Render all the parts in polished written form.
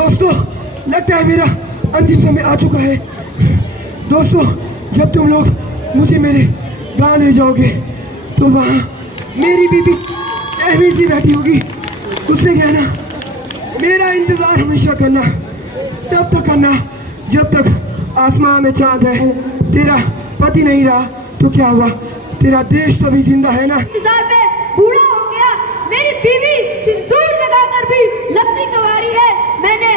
दोस्तों, लगता है मेरा अंतिम समय आ चुका है। दोस्तों, जब तुम लोग मुझे मेरे गाँव ले जाओगे तो वहाँ मेरी बीबी अहमी सी बैठी होगी। उससे कहना मेरा इंतज़ार हमेशा करना, तब तक करना जब तक आसमान में चांद है। तेरा पति नहीं रहा तो क्या हुआ, तेरा देश तो भी जिंदा है ना। इंतजार में बूढ़ा हो गया, मेरी बीवी सिंदूर लगाकर भी लगती कवारी है। मैंने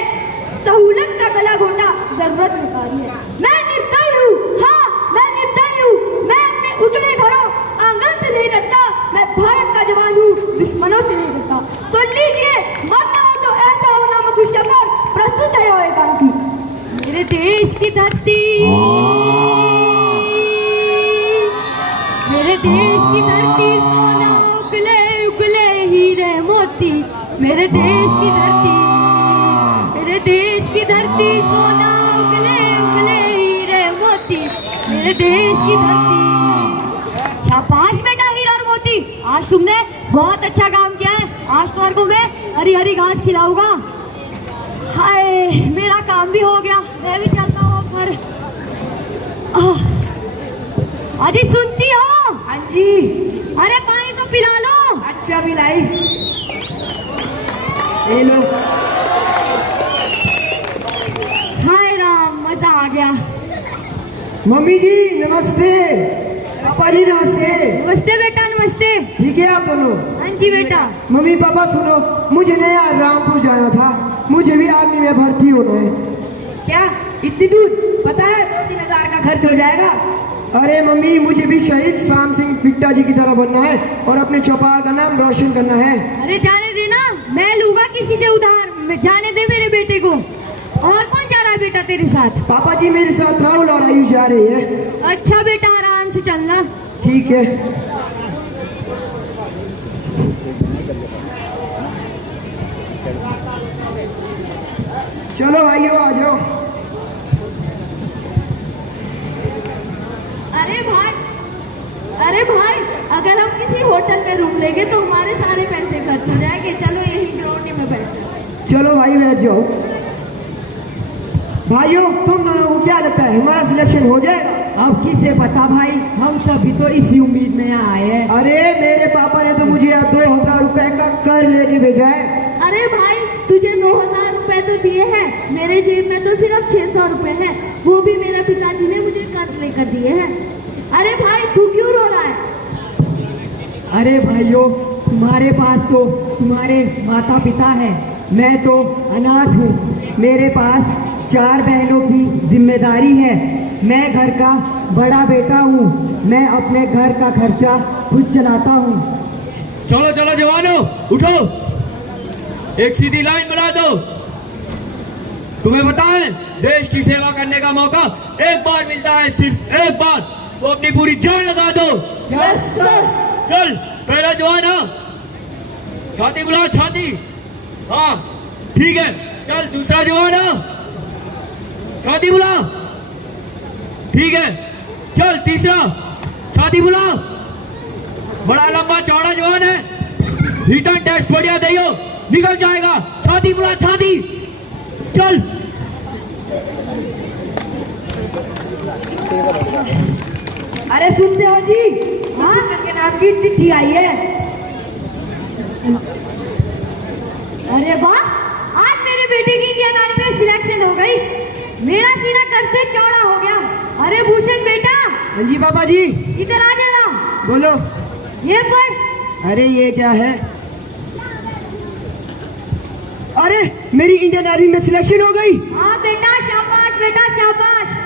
सहूलत का गला घोटा, जरूरत मुकारी है। मैं निर्दयी हूँ, हाँ मैं निर्दयी हूँ। मैं अपने उजड़े घरों आंगन से नहीं डरता। मैं भारत का जवान हूँ, दुश्मनों से नहीं डरता। तो लीजिए, मरना हो तो ऐसा हो नामक विषय पर प्रस्तुत है एकांकी। मेरे देश की धरती, मेरे देश की धरती सोना उगले उगले हीरे मोती। मेरे देश की धरती, मेरे देश की धरती सोना उगले उगले हीरे मोती। मेरे देश की धरती। शाबाश बेटा हीरा और मोती, आज तुमने बहुत अच्छा काम किया है। आज तुम्हारे को मैं हरी हरी घास खिलाऊंगा। हाय, मेरा काम भी हो गया, मैं भी चलता हूँ घर। अजी सुनती हो? हाँ जी। अरे पानी तो पिला लो। अच्छा पिलाई, ले लो। हाय राम, मजा आ गया। मम्मी जी नमस्ते, पापा जी नमस्ते। नमस्ते बेटा, नमस्ते। ठीक है आप दोनों? हाँ जी बेटा। मम्मी पापा सुनो, मुझे नया रामपुर जाना था, मुझे भी आर्मी में भर्ती होना है। क्या इतनी दूर? पता है 2-3 हज़ार का खर्च हो जाएगा। अरे मम्मी, मुझे भी शहीद शाम सिंह बिट्टा जी की तरह बनना है और अपने चौपाल का नाम रोशन करना है। अरे जाने देना, मैं लूंगा किसी से उधार। जाने दे मेरे बेटे को। और कौन जा रहा है बेटा तेरे साथ? पापा जी मेरे साथ राहुल और आयुष जा रही है। अच्छा बेटा, आराम से चलना। ठीक है। चलो भाइयों आ जाओ। अरे भाई, अगर हम किसी होटल में रूम लेंगे तो हमारे सारे पैसे खर्च हो जाएंगे। चलो यही ग्राउंड में बैठ। चलो भाई बैठ जाओ। भाइयों, तुम दोनों को क्या लगता है हमारा सिलेक्शन हो जाएगा? अब किसे पता भाई, हम सभी तो इसी उम्मीद में यहाँ आए हैं। अरे मेरे पापा ने तो मुझे 2000 रुपए का कर लेके भेजा है। अरे भाई, तुझे 2000 रुपए तो दिए हैं, मेरे जेब में तो सिर्फ 600 रुपए है। वो भी मेरे पिताजी ने मुझे कर्ज लेकर दिए हैं। अरे भाई, तू क्यों रो रहा है? अरे भाइयों, तुम्हारे पास तो तुम्हारे माता पिता है, मैं तो अनाथ हूँ। मेरे पास 4 बहनों की जिम्मेदारी है। मैं घर का बड़ा बेटा हूँ, मैं अपने घर का खर्चा खुद चलाता हूँ। चलो चलो जवानों, उठो, एक सीधी लाइन बना दो। तुम्हें पता है, देश की सेवा करने का मौका एक बार मिलता है, सिर्फ एक बार, तो अपनी पूरी जान लगा दो। Yes sir. चल पहला जवान, हाँ छाती बुला, छाती। हाँ ठीक है, चल दूसरा जवान, हाँ छाती बुला। ठीक है, चल तीसरा, छाती बुला। बड़ा लंबा चौड़ा जवान है, रिटर्न टेस्ट बढ़िया दियो, निकल जाएगा। छाती बुला, छाती। चल अरे सुनते हो जी, हाँ के नाम की चिट्ठी आई है। अरे वाह, आज मेरे बेटे की इंडियन आर्मी में सिलेक्शन हो गई। मेरा सीना कर से चौड़ा हो गया। अरे भूषण बेटा। हाँ जी पापा जी। इधर आ जाना। बोलो। ये पढ़। अरे ये क्या है? अरे मेरी इंडियन आर्मी में सिलेक्शन हो गई। हाँ बेटा, शाबाश बेटा, शाबाश।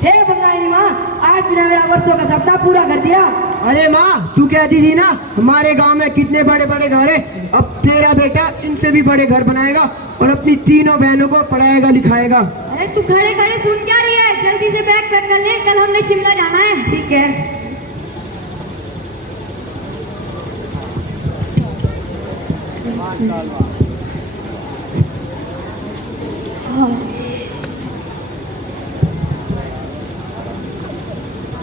हे बंगाली माँ, आज तूने मेरा वर्षों का सपना पूरा कर दिया। अरे माँ, तू कहती थी ना हमारे गांव में कितने बड़े बड़े घर हैं, अब तेरा बेटा इनसे भी बड़े घर बनाएगा और अपनी तीनों बहनों को पढ़ाएगा लिखाएगा। अरे तू खड़े खड़े सुन क्या रही है? जल्दी से बैग पैक कर ले, कल हमने शिमला जाना है। ठीक है।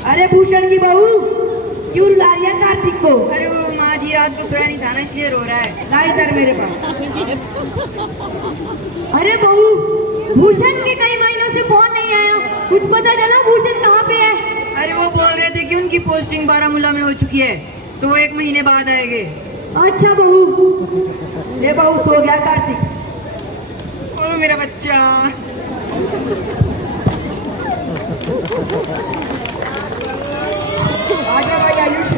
अरे भूषण की बहू, क्यों रुला रही है कार्तिक को? अरे वो माँ जी रात को सोया नहीं था ना, इसलिए रो रहा है। ला इधर मेरे पास। अरे बहू, भूषण के कई महीनों से फोन नहीं आया, कुछ पता चला भूषण कहाँ पे है? अरे वो बोल रहे थे कि उनकी पोस्टिंग बारामूला में हो चुकी है, तो वो 1 महीने बाद आएंगे। अच्छा बहू। ले बहू, सो गया कार्तिक। ओ मेरा बच्चा। आजा भाई आयुष।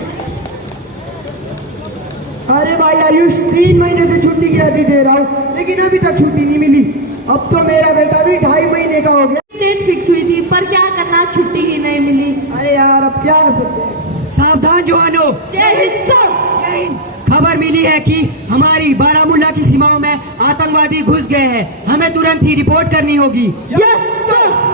अरे भाई आयुष, 3 महीने से छुट्टी की अर्जी दे रहा हूँ, लेकिन अभी तक छुट्टी नहीं मिली। अब तो मेरा बेटा भी 2.5 महीने का हो गया। डेट फिक्स हुई थी, पर क्या करना, छुट्टी ही नहीं मिली। अरे यार, अब क्या कर सकते हैं। सावधान जवानों। जय हिंद सर। जय हिंद। खबर मिली है कि हमारी बारामूला की सीमाओं में आतंकवादी घुस गए हैं, हमें तुरंत ही रिपोर्ट करनी होगी। Yes sir.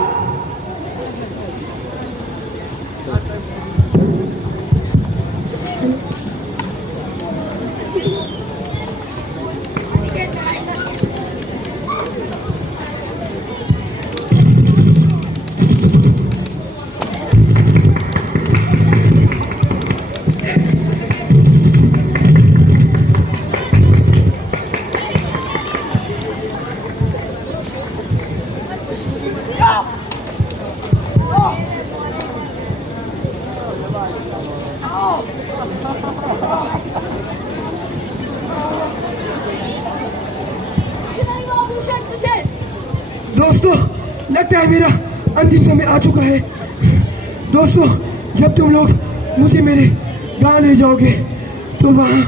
दोस्तों, लगता है मेरा अंतिम समय आ चुका है। दोस्तों, जब तुम लोग मुझे मेरे गाँव ले जाओगे तो वहाँ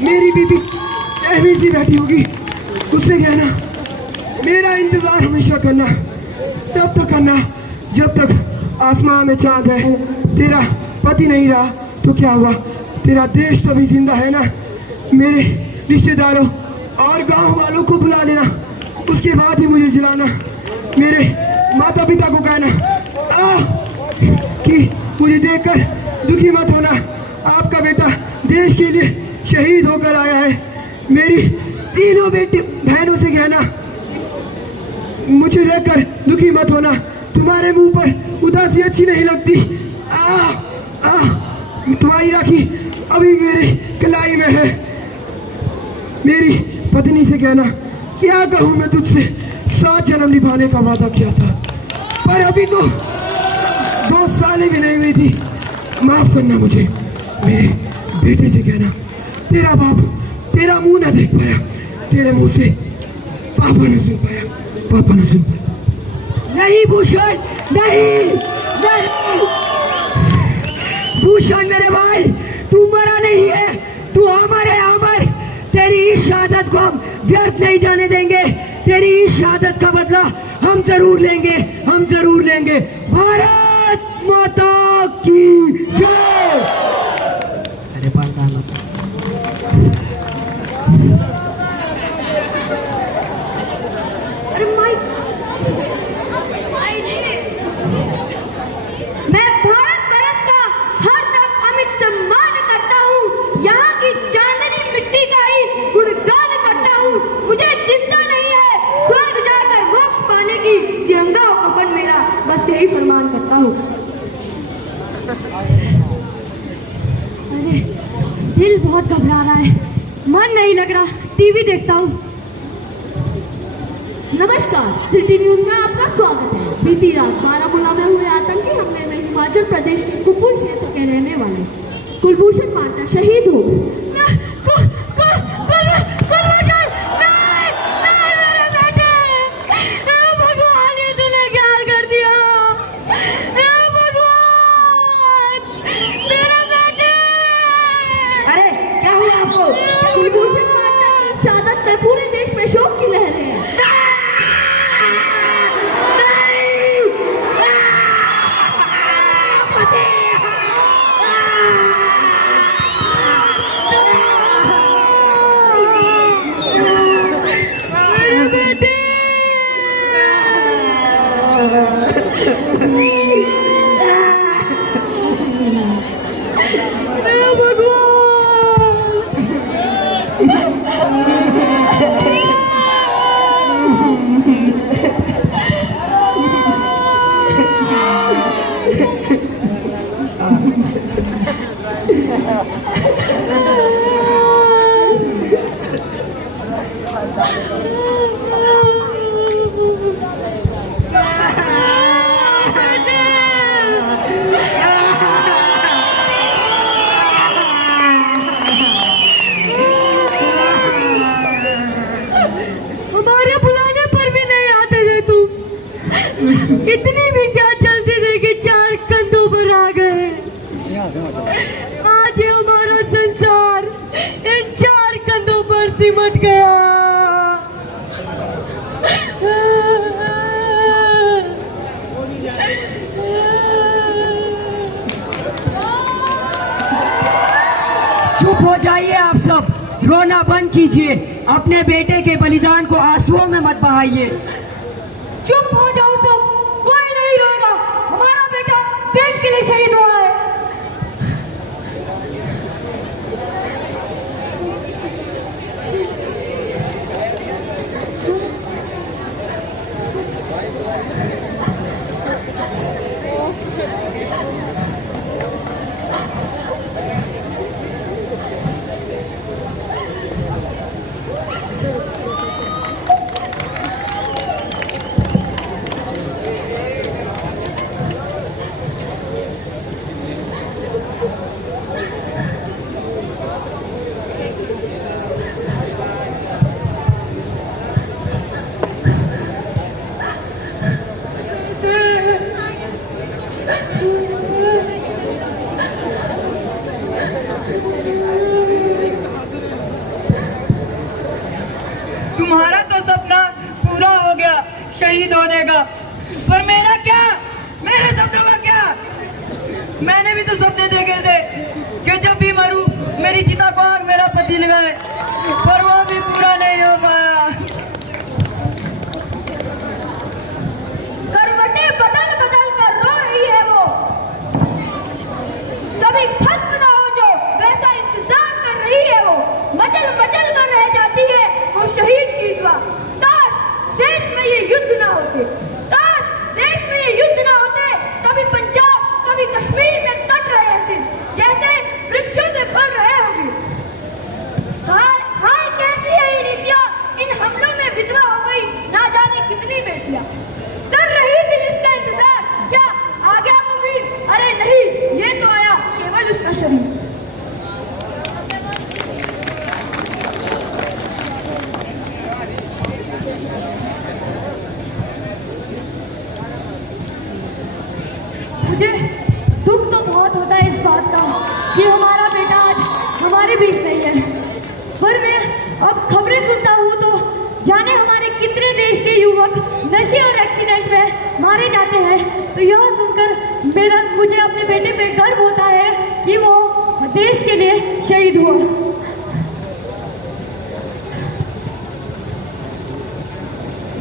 मेरी बीबी एमी सी बैठी होगी। उससे कहना मेरा इंतज़ार हमेशा करना, तब तक करना जब तक आसमान में चांद है। तेरा पति नहीं रहा तो क्या हुआ, तेरा देश तो भी जिंदा है ना। मेरे रिश्तेदारों और गांव वालों को बुला लेना, उसके बाद ही मुझे जिलाना। मेरे माता पिता को कहना कि मुझे देखकर दुखी मत होना, आपका बेटा देश के लिए शहीद होकर आया है। मेरी तीनों बेटी बहनों से कहना मुझे देखकर दुखी मत होना, तुम्हारे मुंह पर उदासी अच्छी नहीं लगती। तुम्हारी राखी अभी मेरे कलाई में है। मेरी पत्नी से कहना क्या कहूँ मैं तुझसे, 7 जन्म निभाने का वादा किया था, पर अभी तो 2 साल भी नहीं हुई थी। माफ करना मुझे। मेरे बेटे से कहना तेरा बाप तेरा मुंह ना देख पाया, तेरे मुंह से पापा ने सुन पाया, पापा ने सुन पाया। नहीं भूषण, नहीं नहीं भूषण मेरे भाई, तू मरा नहीं है, तू अमर है, अमर। तेरी इस शहादत को हम व्यर्थ नहीं जाने देंगे। तेरी इस शहादत का बदला हम जरूर लेंगे, हम जरूर लेंगे। भारत माता की जय। अरे अरे मैं भारत बरस का हरदम अमित सम्मान करता हूँ, यहाँ की चांदनी मिट्टी का ही गुणगान करता हूँ। मुझे चिंता नहीं है स्वर्ग जाकर मोक्ष पाने की, तिरंगा हो कफन मेरा, बस यही फरमान करता हूँ। अरे दिल बहुत घबरा रहा है, मन नहीं लग रहा, टीवी देखता हूँ। नमस्कार, सिटी न्यूज में आपका स्वागत है। बीती रात बारामूला में हुए आतंकी हमले में हिमाचल प्रदेश के कुपू क्षेत्र के रहने वाले कुलभूषण मार्टा शहीद हो कुलभूषण मार्टा की शहादत में पूरे देश में शोक की लहर है। इतनी भी क्या चलती थी कि 4 कंधों पर आ गए। आज ये हमारा संसार इन 4 कंधों पर सिमट गया। चुप हो जाइए आप सब, रोना बंद कीजिए। अपने बेटे के बलिदान को आंसुओं में मत बहाइए। चुप हो जाओ सब, कोई नहीं रोएगा। हमारा बेटा देश के लिए शहीद हुआ है। तुम्हारा तो सपना पूरा हो गया शहीद होने का, पर मेरा क्या, मेरे सपनों का क्या? मैंने भी तो सपने देखे थे कि जब भी मरूं मेरी चिता को आग मेरा पति लगाए, पर वो भी पूरा नहीं हो पाया। करवटें बदल बदल कर रो रही है वो, कभी खत्म ना हो जो वैसा इंतजार कर रही है वो, मचल मचल कर रह जाती है वो शहीद की दुआ। काश देश में ये युद्ध ना होते, काश देश में ये युद्ध ना होते। कभी पंजाब कभी कश्मीर में कट रहे ऐसे जैसे वृक्षों से फल रहे होंगे। हाय हाय कैसी है ये नीतियां, इन हमलों में विधवा हो गई ना जाने कितनी बेटियां। कर रही थी इसका इंतजार, क्या आ गया वो वीर? अरे नहीं, ये तो आया केवल उसका शरीर। मुझे दुख तो बहुत होता है इस बात का कि हमारा बेटा आज हमारे बीच नहीं है, पर मैं अब खबरें सुनता हूँ तो जाने हमारे कितने देश के युवक नशे और एक्सीडेंट में मारे जाते हैं। तो यह सुनकर मुझे अपने बेटे पे गर्व होता है कि वो देश के लिए शहीद हुआ।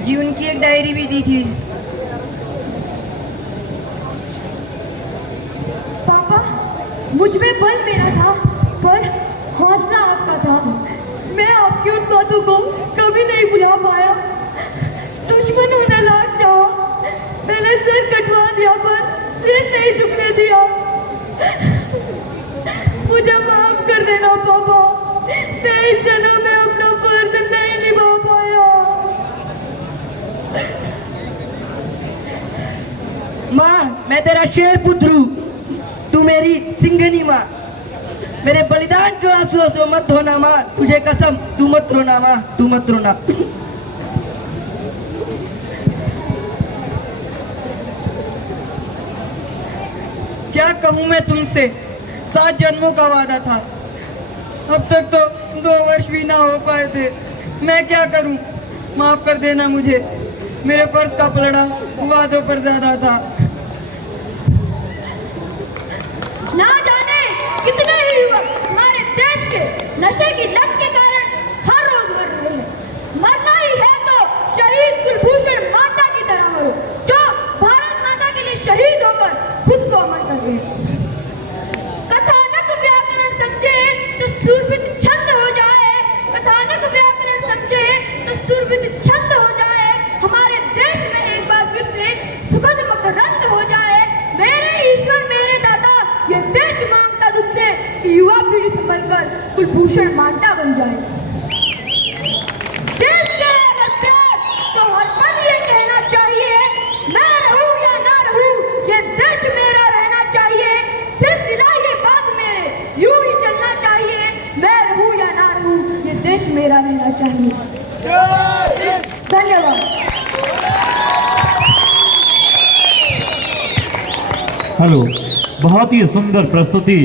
जी उनकी एक डायरी भी दी थी। पापा, मुझ में बल मेरा था पर हौसला आपका था। मैं आपकी उन बातों को कभी नहीं भुला पाया। दुश्मनों ने लाख चाहा, मैंने सिर कटवा दिया पर सिर नहीं झुकने दिया। मुझे माफ कर देना पापा, मैं इस जन्म में अपना फर्ज नहीं निभा पाया। माँ, मैं तेरा शेर पुत्र हूँ, तू मेरी सिंघनी माँ। मेरे बलिदान के आंसुओं से मत धोना माँ, तुझे कसम, तू मत रोना माँ, तू मत रोना। क्या कहूँ मैं तुमसे, 7 जन्मों का वादा था, अब तक तो 2 वर्ष भी ना हो पाए थे। मैं क्या करूँ, माफ कर देना मुझे, मेरे पर्स का पलड़ा वादों पर ज्यादा था। ना जाने कितने ही युवक हमारे देश के नशे की लत के कारण हर रोज मर रहे हैं। मरना ही है तो शहीद कुलभूषण माता की तरह मरो, जो भारत माता के लिए शहीद होकर खुद को अमर कर ले। कथानक व्याकरण समझे तो सुरभित छंद हो जाए, कथानक व्याकरण समझे तो सुरभित छंद हो जाए। हमारे देश में एक बार फिर से सुगंध मकरंद हो जाए। मेरे ईश्वर मेरे दाता, ये देश मांगता तुझसे कि युवा पीढ़ी संभलकर कुलभूषण मांटा बन जाए। देश के अगर प्यार तो हर पल ये कहना चाहिए, मैं रहूं या ना रहूं, ये देश मेरा रहना चाहिए। सिलसिला ये बात मेरे यूं ही चलना चाहिए, मैं रहूं या ना रहूं, ये देश मेरा रहना चाहिए। धन्यवाद। हेलो, बहुत ही सुंदर प्रस्तुति